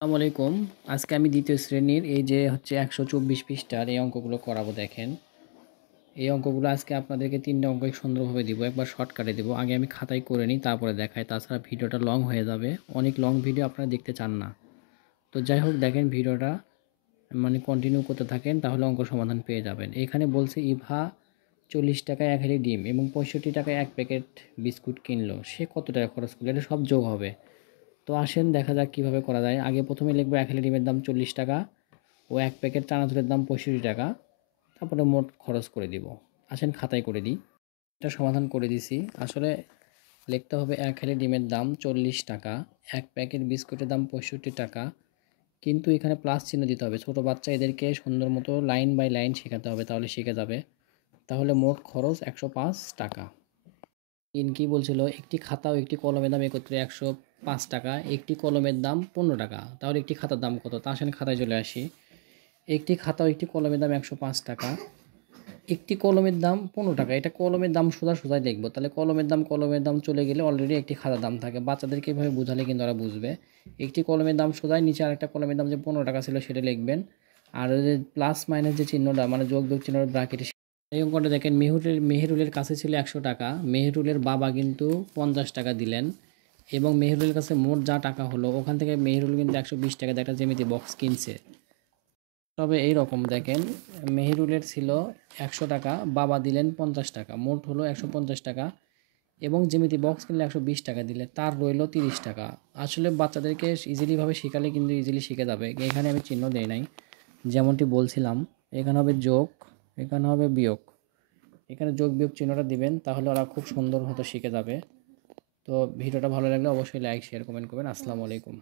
আসসালামু আলাইকুম। আজকে আমি দ্বিতীয় শ্রেণীর এই যে হচ্ছে ১২৪ পৃষ্ঠার এই অঙ্কগুলো করাবো দেখেন। এই অঙ্কগুলো আজকে আপনাদেরকে ৩ টা অঙ্কই সুন্দরভাবে দিব। একবার শর্টকাটে দিব। আগে আমি খাতায় করে নিই তারপরে দেখাই। তাছাড়া ভিডিওটা লং হয়ে যাবে। অনেক লং ভিডিও আপনারা দেখতে চান না। তো যাই হোক দেখেন ভিডিওটা মানে কন্টিনিউ করতে থাকেন তাহলে অঙ্ক সমাধান পেয়ে যাবেন। এখানে বলছে ইভা ৪০ টাকায় ১ হাঁড়ি ডিম এবং ৬৫ টাকায় ১ প্যাকেট বিস্কুট কিনলো। সে কত টাকা খরচ করলো? এটা সব যোগ হবে। তো আসেন দেখা যাক কীভাবে করা যায়। আগে প্রথমে লিখবো ১ হাঁড়ি ডিমের দাম ৪০ টাকা ও ১ প্যাকেট চানাচুরের দাম ৬৫ টাকা। তারপরে মোট খরচ করে দিব। আসেন খাতায় করে দিই। এটা সমাধান করে দিছি। আসলে লিখতে হবে ১ হাঁড়ি ডিমের দাম ৪০ টাকা, ১ প্যাকেট বিস্কুটের দাম ৬৫ টাকা। কিন্তু এখানে প্লাস চিহ্ন দিতে হবে। ছোট বাচ্চা এদেরকে সুন্দর মতো লাইন বাই লাইন শেখাতে হবে, তাহলে শিখে যাবে। তাহলে মোট খরচ ১০৫ টাকা। কি বলছিল? একটি খাতা ও একটি কলমের দাম একত্রে ১০৫ টাকা, একটি কলমের দাম ১৫ টাকা। তাহলে একটি খাতার দাম কত? তা আসেন খাতায় চলে আসি। একটি খাতা ও একটি কলমের দাম ১০৫ টাকা, একটি কলমের দাম ১৫ টাকা। এটা কলমের দাম সোজাই লিখব। তাহলে কলমের দাম চলে গেলে অলরেডি একটি খাতার দাম থাকে। বাচ্চাদেরকে এভাবে বোঝালে কিন্তু ওরা বুঝবে। একটি কলমের দাম সোজাই, নিচে আরেকটা কলমের দাম যে ১৫ টাকা ছিল সেটা লিখবেন। আর ওই যে প্লাস মাইনাস যে চিহ্নটা মানে যোগ বিয়োগ চিহ্নটা ব্র্যাকেটে। এই অঙ্কটা দেখেন মেহেরুলের কাছে ছিল ১০০ টাকা। মেহেরুলের বাবা কিন্তু ৫০ টাকা দিলেন এবং মেহেরুলের কাছে মোট যা টাকা হলো ওখান থেকে মেহেরুল কিন্তু ১২০ টাকা দিয়ে একটা জ্যামিতি বক্স কিনছে। তবে এই রকম দেখেন, মেহেরুলের ছিল ১০০ টাকা, বাবা দিলেন ৫০ টাকা, মোট হলো ১৫০ টাকা এবং জ্যামিতি বক্স কিনলে ১২০ টাকা দিলে তার রইল ৩০ টাকা। আসলে বাচ্চাদেরকে ইজিলিভাবে শেখালে কিন্তু ইজিলি শিখে যাবে। এখানে আমি চিহ্ন দেই নাই, যেমনটি বলছিলাম। এখানে হবে যোগ, এখানে হবে বিয়োগ। এখানে যোগ বিয়োগ চিহ্নটা দিবেন, তাহলে ওরা খুব সুন্দর মতো শিখে যাবে। তো ভিডিওটা ভালো লাগলে অবশ্যই লাইক শেয়ার কমেন্ট করবেন। আসসালামু আলাইকুম।